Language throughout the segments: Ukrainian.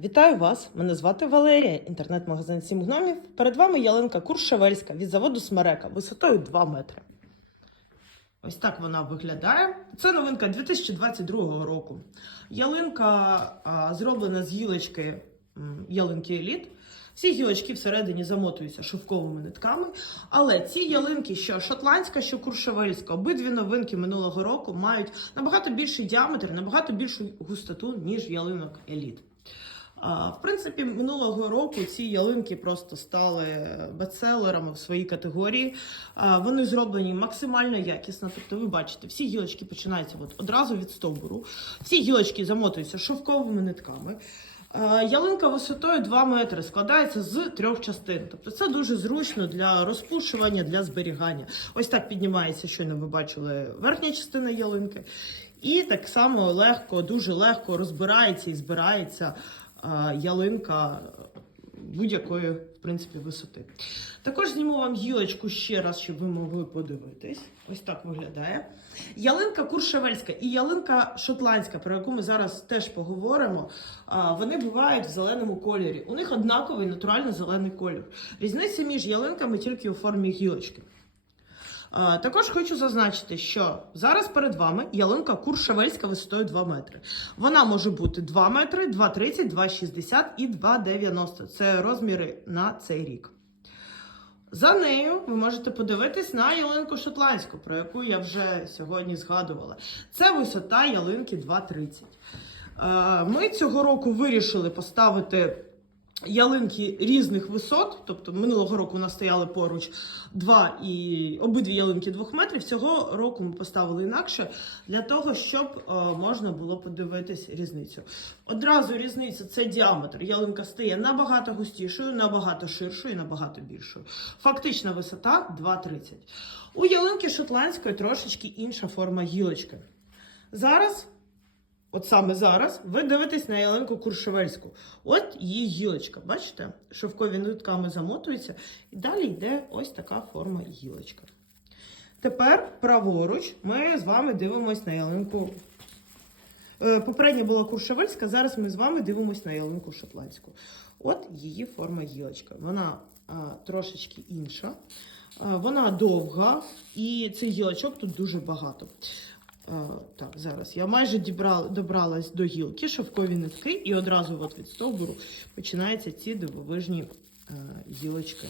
Вітаю вас! Мене звати Валерія, інтернет-магазин Сім гномів. Перед вами ялинка Куршевельська від заводу Смерека висотою 2 метри. Ось так вона виглядає. Це новинка 2022 року. Ялинка зроблена з гілочки ялинки Еліт. Всі гілочки всередині замотуються шовковими нитками. Але ці ялинки, що шотландська, що куршевельська, обидві новинки минулого року мають набагато більший діаметр, набагато більшу густоту, ніж ялинок Еліт. В принципі, минулого року ці ялинки просто стали бестселерами в своїй категорії. Вони зроблені максимально якісно. Тобто, ви бачите, всі гілочки починаються от одразу від стовбуру. Всі гілочки замотуються шовковими нитками. Ялинка висотою 2 метри складається з трьох частин. Тобто це дуже зручно для розпушування, для зберігання. Ось так піднімається, щойно ви бачили верхня частина ялинки. І так само легко, дуже легко розбирається і збирається ялинка будь-якої в принципі висоти. Також зніму вам гілочку ще раз, щоб ви могли подивитись. Ось так виглядає. Ялинка куршевельська і ялинка шотландська, про яку ми зараз теж поговоримо. Вони бувають в зеленому кольорі. У них однаковий натурально зелений колір. Різниця між ялинками тільки у формі гілочки. Також хочу зазначити, що зараз перед вами ялинка куршевельська висотою 2 метри. Вона може бути 2 метри, 2,30, 2,60 і 2,90. Це розміри на цей рік. За нею ви можете подивитись на ялинку шотландську, про яку я вже сьогодні згадувала. Це висота ялинки 2,30. Е, Ми цього року вирішили поставити ялинки різних висот. Тобто минулого року у нас стояли поруч два і обидві ялинки двох метрів. Цього року ми поставили інакше для того, щоб е, можна було подивитись різницю. Одразу різниця це діаметр. Ялинка стає набагато густішою, набагато ширшою, набагато більшою. Фактична висота 2,30. У ялинки шотландської трошечки інша форма гілочки. Зараз. От саме зараз ви дивитесь на ялинку куршевельську. От її гілочка. Бачите? Шовкові нитками замотується. І далі йде ось така форма гілочка. Тепер праворуч ми з вами дивимось на ялинку. Е, Попередня була куршевельська, зараз ми з вами дивимось на ялинку шотландську. От її форма гілочка. Вона а, трошечки інша, а, вона довга, і цих гілочок тут дуже багато. Так, зараз я майже дібрала, добралась до гілки, шовкові нитки, і одразу от від стовбуру починаються ці дивовижні а, гілочки.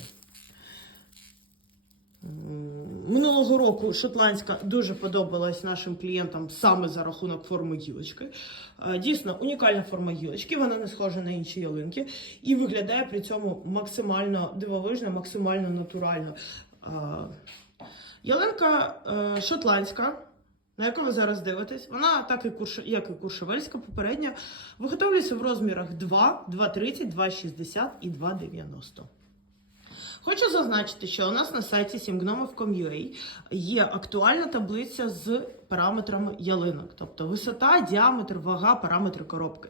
Минулого року шотландська дуже подобалась нашим клієнтам саме за рахунок форми гілочки. Е, Дійсно, унікальна форма гілочки, вона не схожа на інші ялинки і виглядає при цьому максимально дивовижно, максимально натурально. Е, Ялинка е, шотландська. На яку ви зараз дивитесь, вона, так і курш... як і куршевельська попередня, виготовлюється в розмірах 2, 2,30, 2,60 і 2,90. Хочу зазначити, що у нас на сайті simgnomov.com.ua є актуальна таблиця з параметрами ялинок, тобто висота, діаметр, вага, параметри коробки.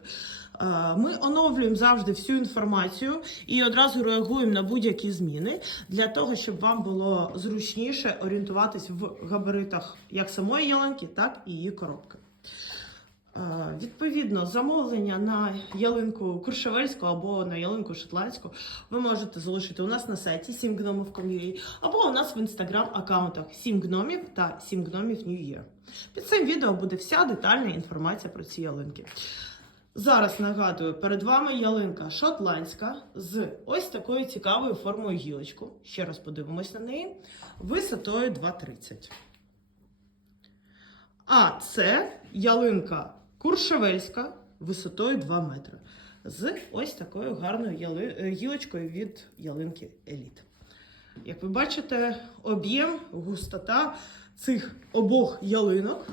Е, Ми оновлюємо завжди всю інформацію і одразу реагуємо на будь-які зміни для того, щоб вам було зручніше орієнтуватись в габаритах як самої ялинки, так і її коробки. Е, Відповідно, замовлення на ялинку Куршевельську або на ялинку Шотландську ви можете залишити у нас на сайті 7 гномів Community, або у нас в інстаграм-аккаунтах 7 гномів та 7 гномів New Year. Під цим відео буде вся детальна інформація про ці ялинки. Зараз нагадую, перед вами ялинка шотландська з ось такою цікавою формою гілочку. Ще раз подивимось на неї. Висотою 2,30. А це ялинка Куршевельська висотою 2 метри. З ось такою гарною е, гілочкою від ялинки Еліт. Як ви бачите, об'єм, густота цих обох ялинок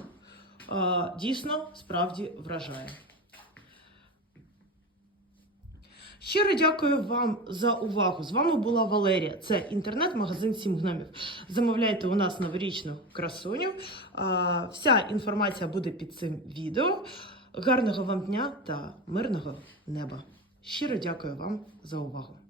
дійсно справді вражає. Щиро дякую вам за увагу. З вами була Валерія. Це інтернет-магазин Сім гномів. Замовляйте у нас новорічну красуню. Вся інформація буде під цим відео. Гарного вам дня та мирного неба. Щиро дякую вам за увагу.